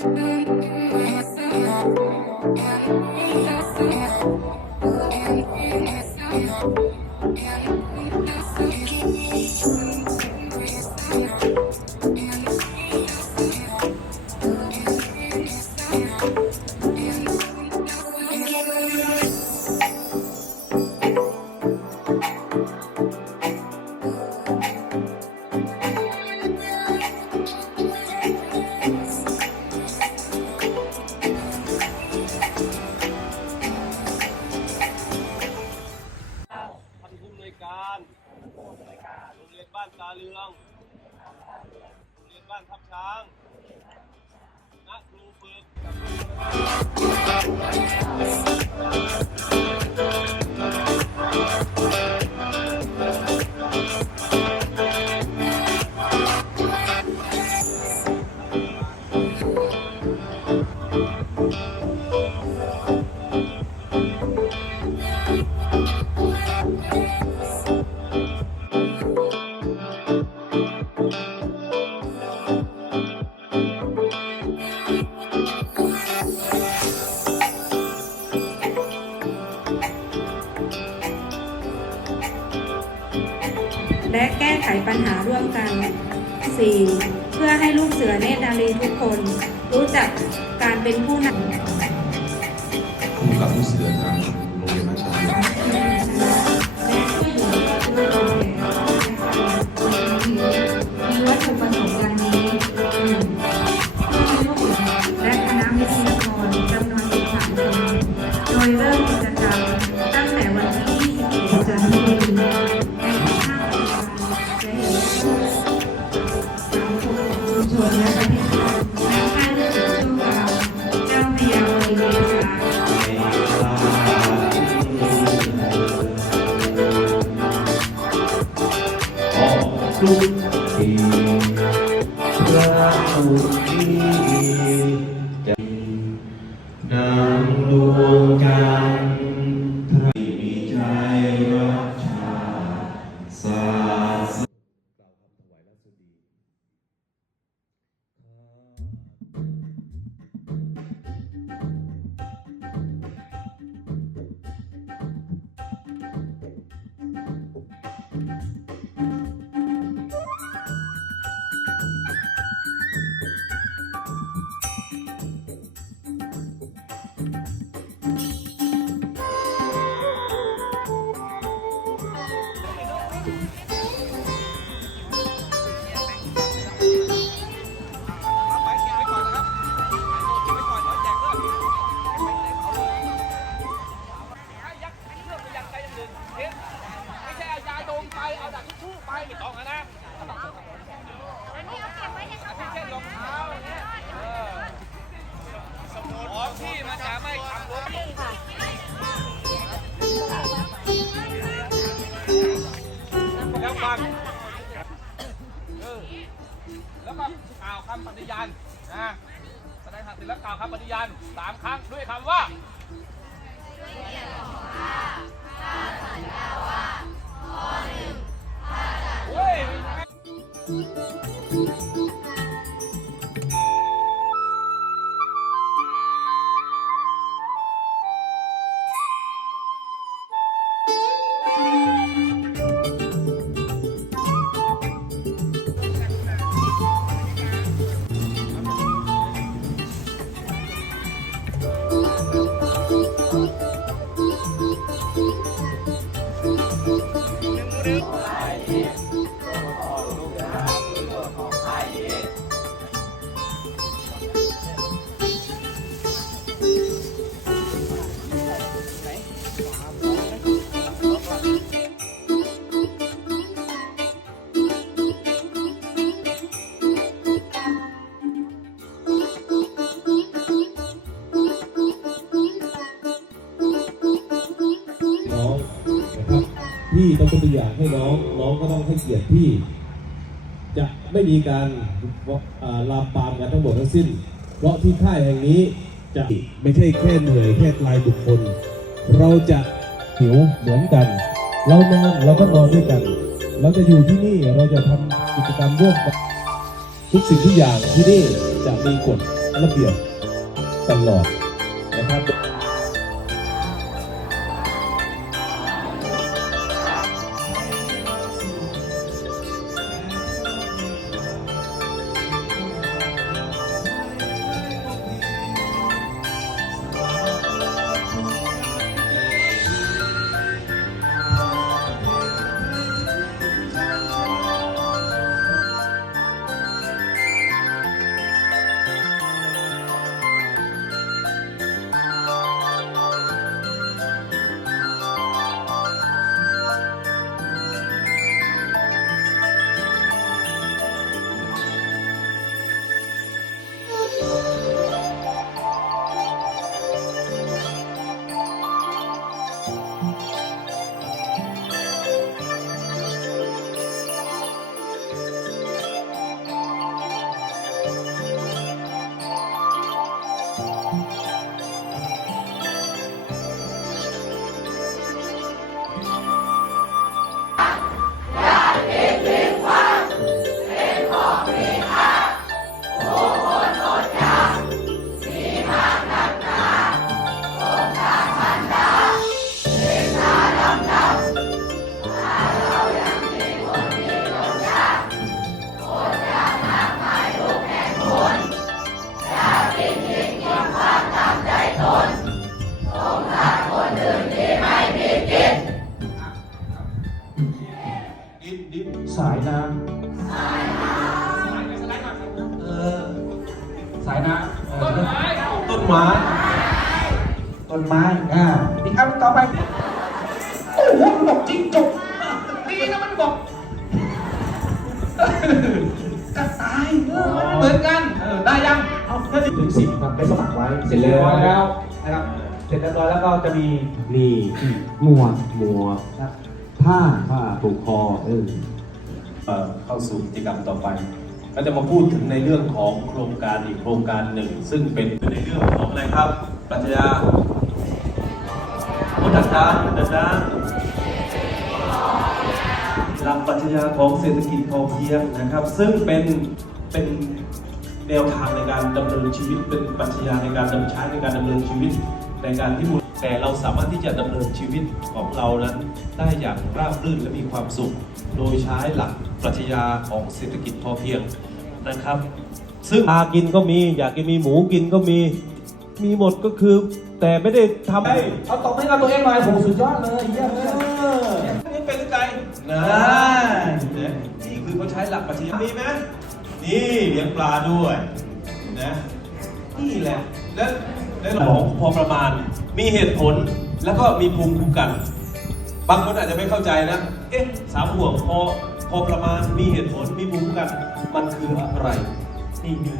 Thank you. การโรงเรียนบ้านตาเรืองโรงเรียนบ้านทับช้างนักครูฝึก และแก้ไขปัญหาร่วมกัน 4. เพื่อให้ลูกเสือเนตรนารีทุกคน รู้จักการเป็นผู้นำผู้กับผู้เสือทาง อทุ แล้วฟังเออแล้วก็กล่าวคำปฏิญาณนะแสดงหักศิลแล้วกล่าวคำปฏิญาณสามครั้งด้วยคำว่าเฮ้ย กียรติพี่ จะไม่มีการลามปามกันทั้งหมดทั้งสิ้น เพราะที่ค่ายแห่งนี้จะไม่ใช่แค่เหนื่อยแค่รายบุคคล เราจะหิวเหมือนกัน เรานอนเราก็นอนด้วยกัน เราจะอยู่ที่นี่เราจะทำกิจกรรมร่วมกันทุกสิ่งทุกอย่างที่นี่จะมีกฎระเบียบตลอดนะครับ ดิ ไม้ต้นไม้อ่าอีกคำต่อไป โอ้โหมันบอกจริงจบดีนะมันบอกกระต่ายเหมือนกันเออได้ยังเอาถ้าถึงสิบครับไปสมัครไว้เสร็จเรียบร้อยแล้วนะครับเสร็จเรียบร้อยแล้วก็จะมีนี่หมวกหมัวกผ้าผ้าผูกคอเออเอ่อเข้าสู่กิจกรรมต่อไป ก็จะมาพูดถึงในเรื่องของโครงการอีกโครงการหนึ่ง ซึ่งเป็นในเรื่องของอะไรครับปรัชญาพูดดังๆดังๆหลักปรัชญาของเศรษฐกิจพอเพียงนะครับ ซึ่งเป็นเป็นแนวทางในการดำเนินชีวิตเป็นปรัชญาในการดำใช้ในการดำเนินชีวิตในการที่ แต่เราสามารถที่จะดำเนินชีวิตของเรานั้น ได้อย่างราบรื่นและมีความสุข โดยใช้หลักปรัชญาของเศรษฐกิจพอเพียงนะครับ ซึ่งปลากินก็มีอยากจะมีหมูกินก็มีมีหมดก็คือ แต่ไม่ได้ทำให้เอาตบให้กับตัวเองหน่อยผมสุดยอดเลยเยี่ยมเลยนี่เป็นหรือไงนะนี่คือเขาใช้หลักปรัชญามีไหมนี่เลี้ยงปลาด้วยนะนี่แหละและ และเราของพอประมาณ มีเหตุผลแล้วก็มีภูมิคุ้มกัน บางคนอาจจะไม่เข้าใจนะ เอ๊ะสามห่วงพอพอประมาณมีเหตุผลมีภูมิคุ้มกัน มันคืออะไรนี่นี่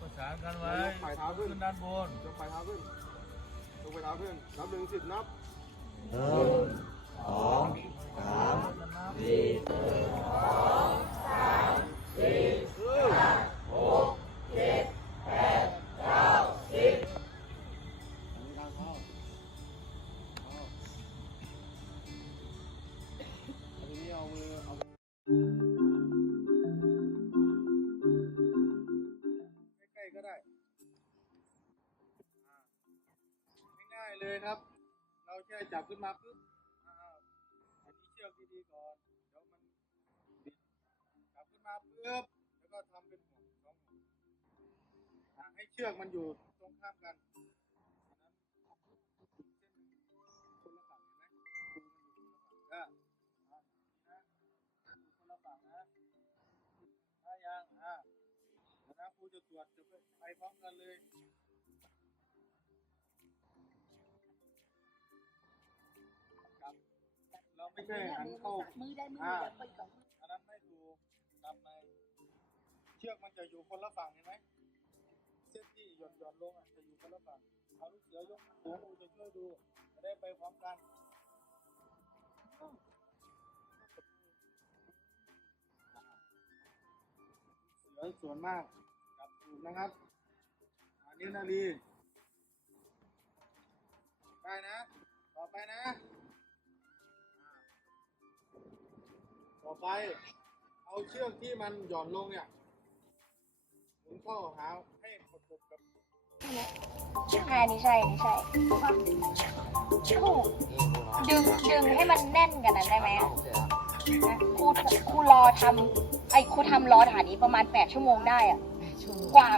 ประสานกันไว้ปลายเท้าขึ้นด้านบนยกปลายเท้าขึ้นยกปลายเท้าขึ้นนับหนึ่งสิบนับใขึ้นมาปุ๊บอ่าอันนี้เชือกดีๆก่อนเดี๋ยวมันบิดจับขึ้นมาปุ๊บแล้วก็ทำเป็นห่วงสองห่วงอ่าให้เชือกมันอยู่ตรงข้ามกันอันนั้นเส้นคนละฝั่งเห็นไหมดูมันอยู่คนละฝั่งอ่าอ่านี่นะอยู่คนละฝั่งนะถ้ายังอ่าแล้วนะครูจะตรวจจะไปพร้อมกันเลย ไม่ใช่หันเข้ามือได้มือเดียวไปก่อนอันนั้นไม่ดูตามในเชือกมันจะอยู่คนละฝั่งเห็นไหมเส้นที่หย่อนหย่อนลงอะจะอยู่คนละฝั่งเอาลูกเสือยกหัวจะช่วยดูจะได้ไปพร้อมกันเสือส่วนมากกับดูนะครับอันนี้นาลีได้นะ ต่อไปนะ ต่อไป เอาเชือกที่มันหย่อนลงเนี่ยหมุนเข้าหาให้ประกบกับใช่อันนี้ใช่อันนี้ใช่ถูกดึงดึงให้มันแน่นกันนั้นได้ไหมอะครูครูรอทำไอ้ครูทำรอฐานนี้ประมาณ8ชั่วโมงได้อะกว่า